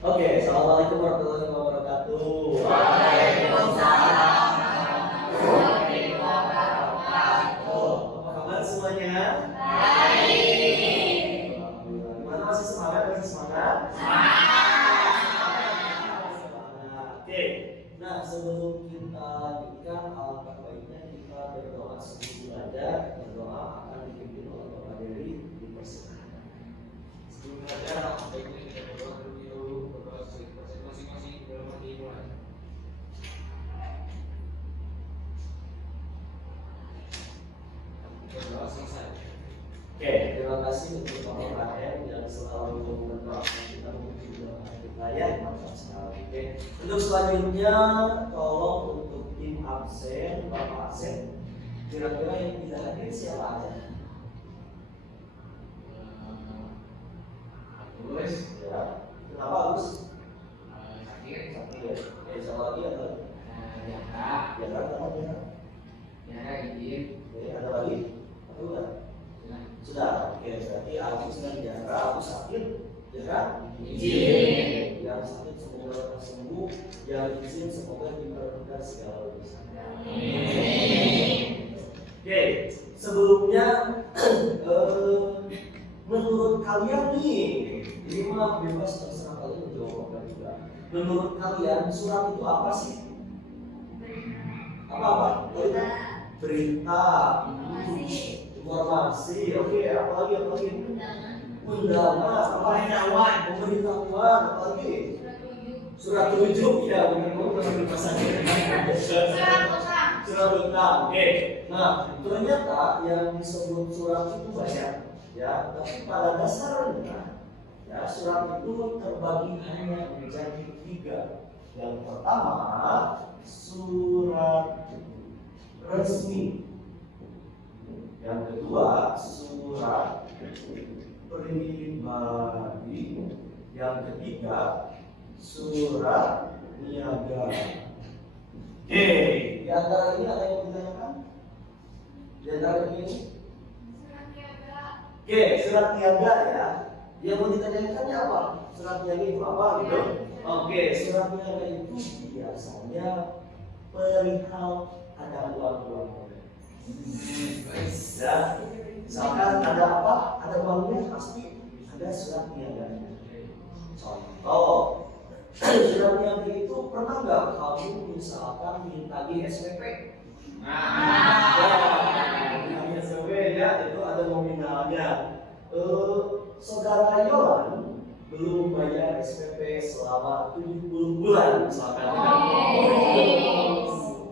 Oke, assalamualaikum warahmatullahi wabarakatuh. Waalaikumsalam warahmatullahi wabarakatuh. Apa kabar semuanya? Baik. Alhamdulillah. Gimana, masih semangat? Masih semangat? Semangat. Oke. Nah, sebelum kita lanjutkan, alangkah baiknya kita berdoa sebelum belajar. Berdoa akan dipimpin oleh Bapak Dewi di persilakan. Sebelum belajar, baiknya kita berdoa terlebih dahulu, berdoa masing-masing dalam hati mulai. Berdoa selesai. Oke, terima kasih untuk Bapak Rahel yang selalu mendoakan kita menuju dalam kita ya, mantap sekali. Oke, untuk selanjutnya tolong untuk tim absen, Bapak absen, kira-kira yang tidak hadir siapa aja? Tulis. Ya, kenapa Agus? Sakit. Sakit. Oke, siapa lagi ada? Yara. Ya kan, namanya. Yara izin. Oke, ada lagi? Ada nggak? Sudah. Oke, berarti Agus dan Jara, Agus sakit, ya kan? Izin. Yang sakit semoga sembuh, yang izin semoga dipermudah segala urusan. Oke, sebelumnya menurut kalian nih, ini mah bebas terserah kalian menjawab apa juga. Menurut kalian surat itu apa sih? Apa? Berita, informasi, oke, apalagi? Undangan, pemberitahuan, apalagi? Surat rujuk, ya, benar-benar surat utang, oke. Nah, ternyata yang disebut surat itu banyak, ya. Tapi pada dasarnya, ya, surat itu terbagi hanya menjadi 3. Yang pertama, surat resmi. Yang kedua, surat pribadi. Yang ketiga, surat niaga. Oke, di antara ini ada yang ditanyakan? Di antara ini? Oke, surat niaga ya. Yang mau ditanyakannya apa? Surat niaga itu apa gitu? Oke, surat niaga itu biasanya perihal ada uang-uang. Ya, misalkan ada apa? Ada uangnya pasti ada surat niaga. Contoh, surat niaga itu pernah nggak kamu misalkan minta di SPP? SPP ya, itu ada nominalnya. Saudara Yohan belum bayar SPP selama 70 bulan misalkan.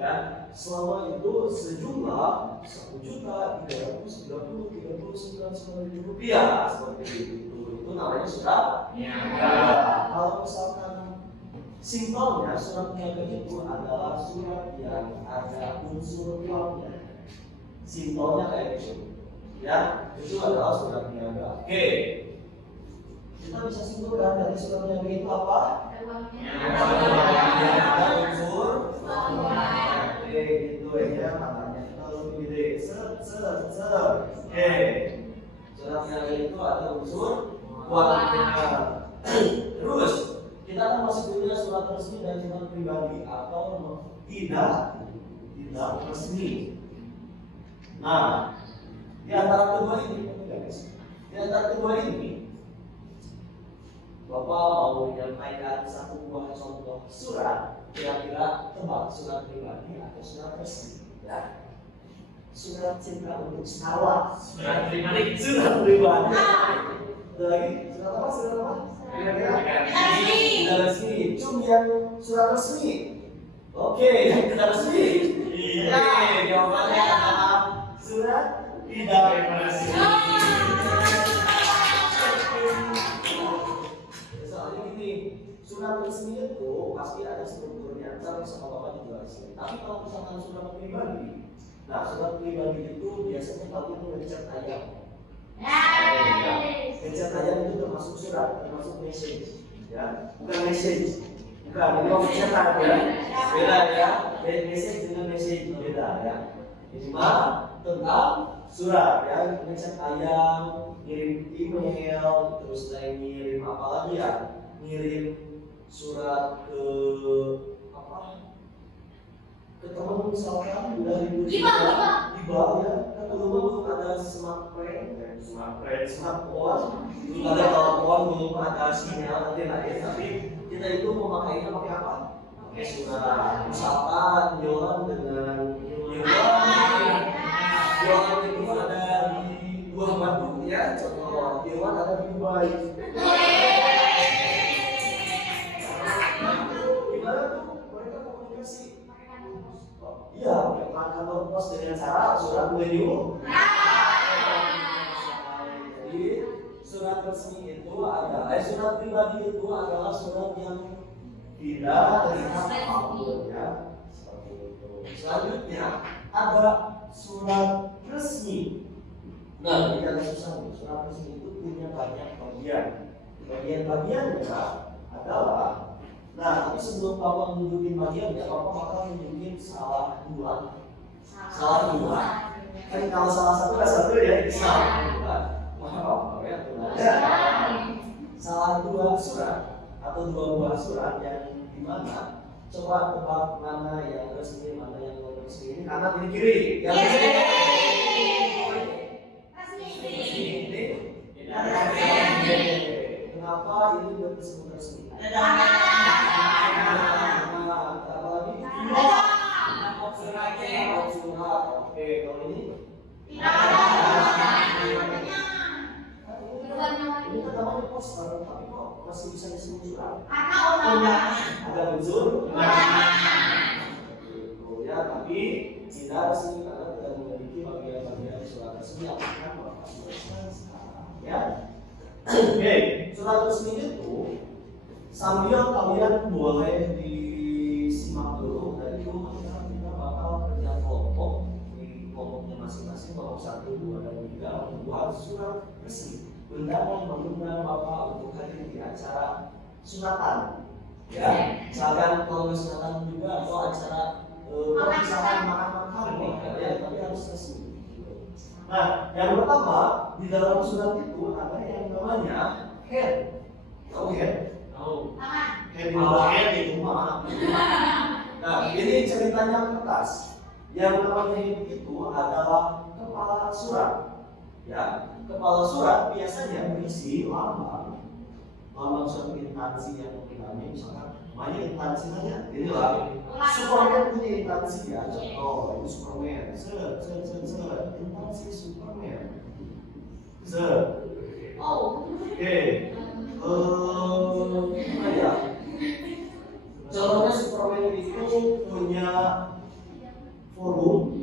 Ya, selama itu sejumlah 1.330.39 rupiah seperti itu. Itu namanya surat niaga. Kalau misalkan simpelnya surat niaga itu adalah surat yang ada unsur uangnya. Simpelnya kayak gitu. Ya, itu adalah surat niaga. Oke. Kita bisa simpulkan dari surat niaga itu apa? Ada unsur uang. Oke, gitu ya, makanya kita lebih gede. Oke. Surat niaga itu ada unsur uangnya. Terus kita akan masuk punya surat resmi dan surat pribadi atau tidak resmi. Nah, di antara kedua ini, Bapak mau menyampaikan satu buah contoh surat, kira-kira tebak surat pribadi atau surat resmi, ya? Surat cinta untuk sawah. Surat pribadi. Ada lagi? Surat apa? Kira-kira? Tidak resmi. Cuma yang surat resmi. Oke, yang tidak resmi. Iya, jawabannya adalah surat tidak resmi. Soalnya gini, surat resmi itu pasti ada strukturnya. Ntar sama Bapak juga resmi. Tapi kalau misalkan surat pribadi, nah surat pribadi itu biasanya kalian mengecat ayam. Mengecat ayam itu termasuk surat, termasuk message, ya, bukan message. Bukan, ini mau mencetak ya. Beda ya. Message dengan message beda ya. Ini mah tentang surat ya, mengecat ayam, ngirim email, terus lagi ngirim apa lagi ya, ngirim surat ke apa? Ke teman misalkan dari Iba ya, kan dulu belum ada smartphone, smartphone, belum ada telepon, belum ada sinyal nanti lah ya. Tapi kita itu memakainya pakai apa? Pakai surat. Misalkan Yohan dengan Yohan itu ada di Buah Batu ya, contoh Yohan ada di Dubai. Gimana tuh mereka komunikasi? Iya, kantor pos dengan cara surat menyu. Jadi surat resmi itu adalah surat pribadi itu adalah surat yang tidak terlihat apapun ya. Seperti itu. Selanjutnya ada surat resmi. Nah, ini agak susah nih. Surat resmi itu punya banyak bagian. Bagian-bagiannya adalah, nah, tapi sebelum Bapak nunjukin bagiannya, Bapak bakal nunjukin salah dua. Kan kalau salah satu kan satu ya, salah dua. Maaf, ya, salah dua surat atau dua buah surat yang dimana coba tebak mana yang resmi, mana yang non resmi. Ini kanan, ini kiri. Yang resmi. Kenapa ini disebut resmi? Oke, kalau ini ini kan namanya poster, tapi kok masih bisa disebut surat? Ada unsur ya, tapi tidak resmi karena tidak memiliki bagian-bagian surat resmi yang akan Bapak jelaskan sekarang ya. Oke, surat resmi itu sambil kalian boleh disimak dulu, dari itu kita bakal kerja kelompok di kelompoknya masing-masing, kelompok 1, 2, dan 3 membuat surat resmi undangan mengundang Bapak untuk hadir di acara sunatan ya. Misalkan kalau sunatan juga atau acara misalkan makan-makan ya, tapi harus resmi. Nah, yang pertama di dalam surat itu ada yang namanya head. Tahu head? Tahu. Head di bawah head itu mah. Nah, ini ceritanya kertas. Yang namanya head itu adalah kepala surat. Ya, kepala surat biasanya berisi lambang suatu instansi yang kami misalkan namanya instansi saja. Inilah Superman punya instansi ya. Contoh itu Superman. Instansi Superman. Oke. Apa ya? Contohnya Superman itu punya forum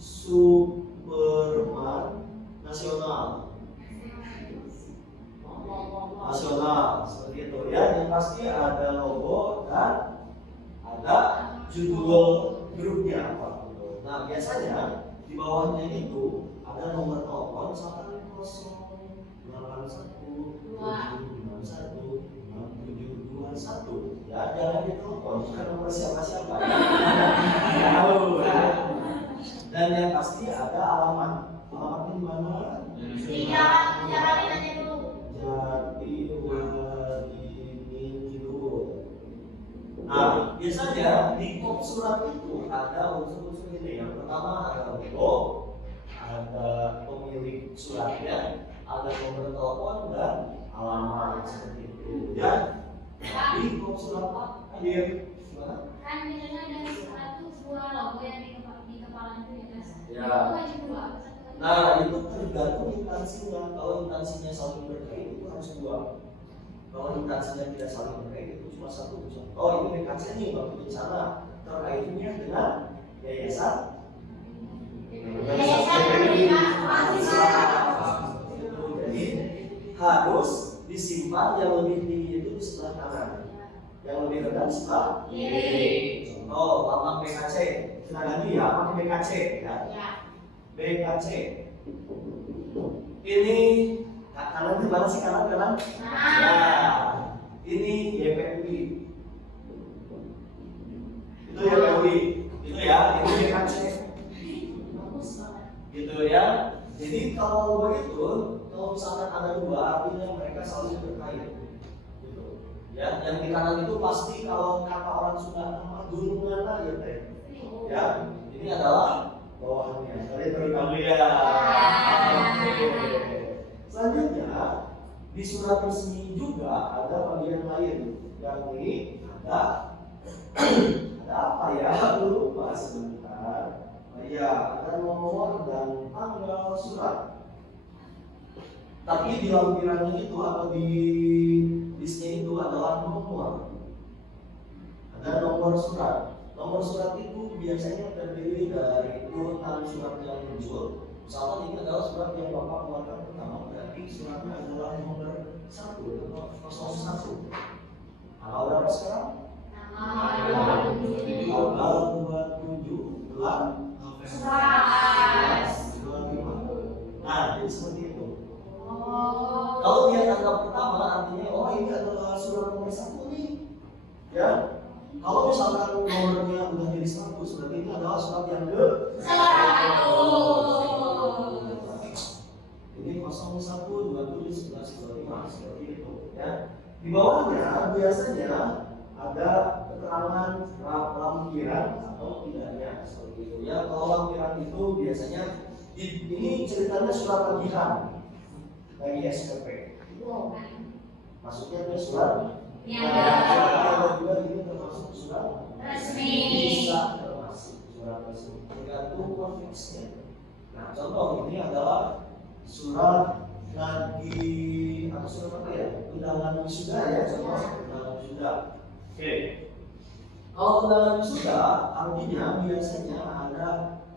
Superman nasional seperti itu ya. Yang pasti ada logo dan ada judul grupnya apa. Nah, biasanya di bawahnya itu ada nomor telepon misalkan 081 761 ya, jangan ditelepon, bukan nomor siapa-siapa. Dan yang pasti ada alamat. Alamatnya di mana? Jalanin aja dulu. Nah, biasanya di kop surat itu ada unsur-unsur ini. Yang pertama ada logo, ada pemilik suratnya, ada nomor telepon dan alamat seperti itu. Ya, di kop surat hadir gimana? Kan biasanya ada satu dua logo yang di kepala itu ya guys. Ya. Itu wajib dua. Nah, itu tergantung instansinya. Kalau instansinya saling berkait itu harus dua. Kalau instansinya tidak saling berkait itu cuma satu. Oh, ini BKC nih, Bapak Bencana terkaitnya dengan yayasan. Jadi harus disimpan yang lebih tinggi itu di sebelah kanan, yang lebih rendah di sebelah kiri. Contoh lambang BKC. Sudah lagi ya, pakai BKC ya. BKC. Ini kanan di mana sih, kanan? Nah, ini YPUI. Itu YPUI. Itu ya, ini BKC. Gitu ya. Jadi kalau begitu, kalau misalkan ada dua, artinya mereka saling berkait. gitu. Ya, yang di kanan itu pasti kalau kata orang Sunda nama gunung mana ya teh. Ya, ini adalah bawahannya. Kalian tertahu ya. Oke. Selanjutnya di surat resmi juga ada bagian lain, yakni ada apa ya? Lupa sebentar. Ya, ada nomor dan tanggal surat. Tapi di lampirannya itu atau di listnya itu adalah nomor. Ada nomor surat. Nomor surat itu biasanya terdiri dari urutan surat yang muncul. Misalkan ini adalah surat yang Bapak keluarkan pertama, berarti suratnya adalah nomor 1 atau 01. Tanggal berapa sekarang? Tanggal 27 bulan Nah, jadi seperti itu. Kalau dia tanggal pertama, artinya oh ini adalah surat nomor 1 nih. Ya. Kalau misalkan nomornya udah jadi 100, berarti ini adalah surat yang ke 100. Ini 01, 27, 11, 25 seperti itu. Ya. Di bawahnya biasanya ada keterangan lampiran atau tidaknya seperti itu. Ya, kalau lampiran itu biasanya ini ceritanya surat tagihan bagi SPP. Maksudnya itu surat ada juga ini termasuk surat resmi. Bisa termasuk surat resmi tergantung konteksnya. Nah, contoh ini adalah surat lagi atau surat apa ya? Undangan wisuda ya, contoh undangan wisuda. Oke. Kalau undangan wisuda artinya biasanya ada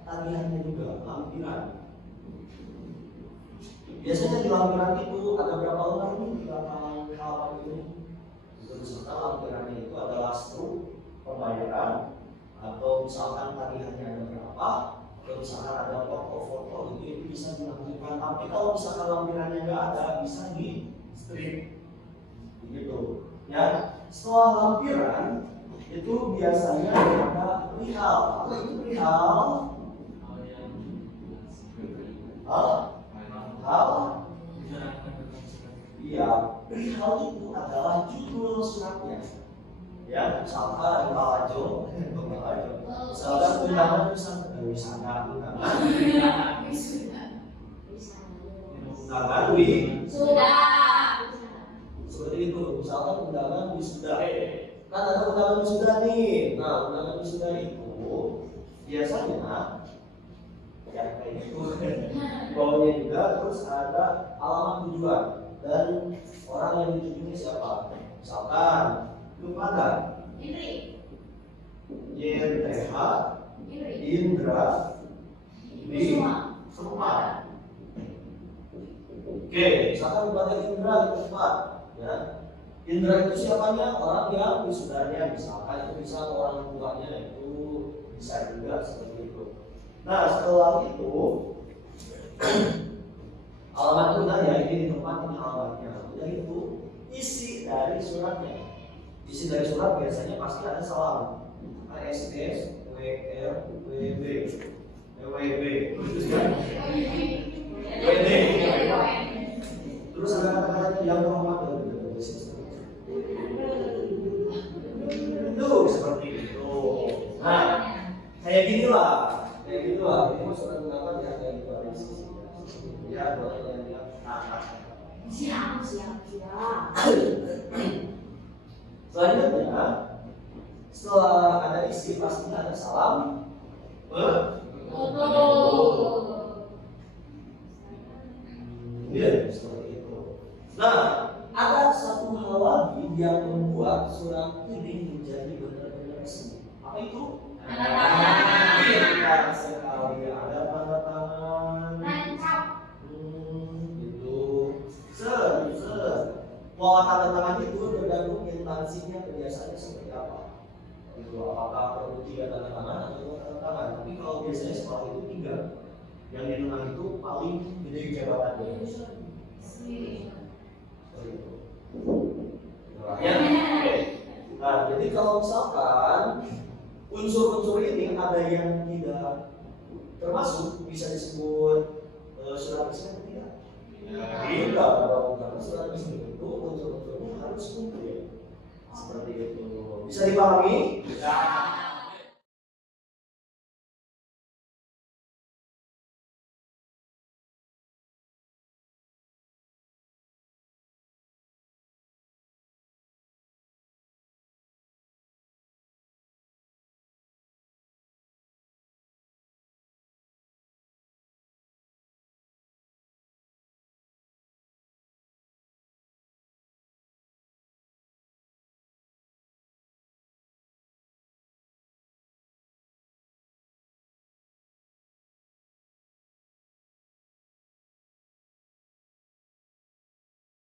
tagihannya juga, lampiran. Biasanya di lampiran itu ada berapa lembar nih di belakang halaman ini? Beserta lampirannya itu adalah struk pembayaran atau misalkan tagihannya ada berapa, atau misalkan ada foto-foto itu bisa dilakukan. Tapi kalau misalkan lampirannya nggak ada, bisa di strip, begitu. Ya, setelah lampiran itu biasanya ada perihal. Apa itu perihal? Iya, perihal itu adalah judul suratnya. Ya, misalkan Balajo, misalkan undangan undangan Sudah. seperti itu. Misalkan undangan wisuda, kan ada undangan wisuda nih. Nah, undangan wisuda itu biasanya ya kayak gitu. Bawahnya juga terus ada alamat tujuan dan orang yang ditunjuknya siapa. Misalkan kepada YTH Indra di Sempat. Oke, misalkan kepada Indra di Sempat, ya. Indra itu siapanya? Orang yang wisudanya, misalkan itu bisa orang tuanya, itu bisa juga seperti itu. Nah, setelah itu alamat itu ya, ini di tempat ini alamatnya. Udah itu isi dari suratnya. Isi dari surat biasanya pasti ada salam. ASS, WR, WB, WB, WD. Terus ada kata-kata yang terhormat itu seperti itu. Nah, kayak gini lah. Ini surat undangan ya kayak gitu ada sisi. Ya, boleh yang Siap. Selanjutnya, setelah ada isi pastinya ada salam. Iya, seperti itu. Nah, ada satu hal lagi yang membuat surat ini menjadi benar-benar resmi. Apa itu? Pintar sekali, ada tanda tangan. Itu. Pola tanda tangan itu tergantung instansinya kebiasaannya seperti apa. Itu apakah perlu 3 tanda tangan atau 2 tanda tangan. Tapi kalau biasanya sekolah itu 3. Yang di tengah itu paling gede jabatannya. Seperti itu. Ya. Nah, jadi kalau misalkan unsur-unsur ini ada yang tidak termasuk, bisa disebut surat resmi atau tidak? Tidak dong, karena surat resmi itu unsur-unsurnya Bisa dipahami? Bisa.